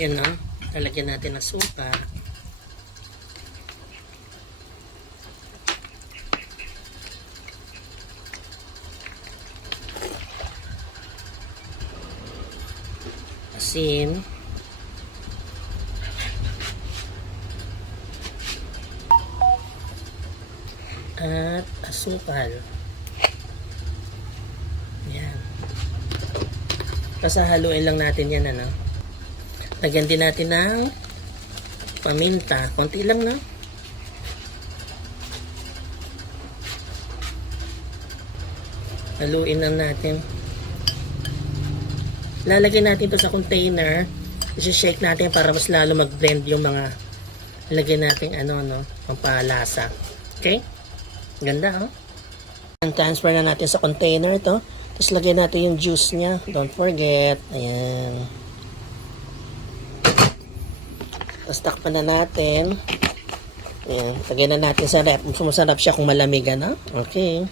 Yan o. Lalagyan natin ng suka. Asin. At asukal. Yan. Tapos haluin lang natin yan, ano. Lagyan din natin ng paminta. Konti lang, no? Haluin lang natin. Lalagyan natin ito sa container. I-shake natin para mas lalo mag-blend yung mga lagyan natin ano, no? Pampalasa. Okay? Ganda, oh. Transfer na natin sa container to. Tapos lagyan natin yung juice niya. Don't forget. Ayan. Tapos takpan na natin. Ayan. Lagyan na natin sa rep. Masarap siya kung malamig, ano? Okay.